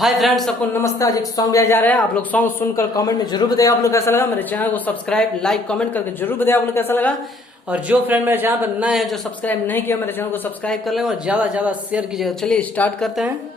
Hi friends, सबको नमस्ते। आज एक सॉन्ग दिया जा रहा है। आप लोग सॉन्ग सुनकर कमेंट में जरूर बताइए आप लोग कैसा लगा। मेरे चैनल को सब्सक्राइब, लाइक, कमेंट करके जरूर बताइए आप लोग कैसा लगा। और जो फ्रेंड मेरे चैनल पर नए हैं, जो सब्सक्राइब नहीं किया, मेरे चैनल को सब्सक्राइब कर लें और ज्यादा से ज्यादा शेयर कीजिएगा। चलिए स्टार्ट करते हैं।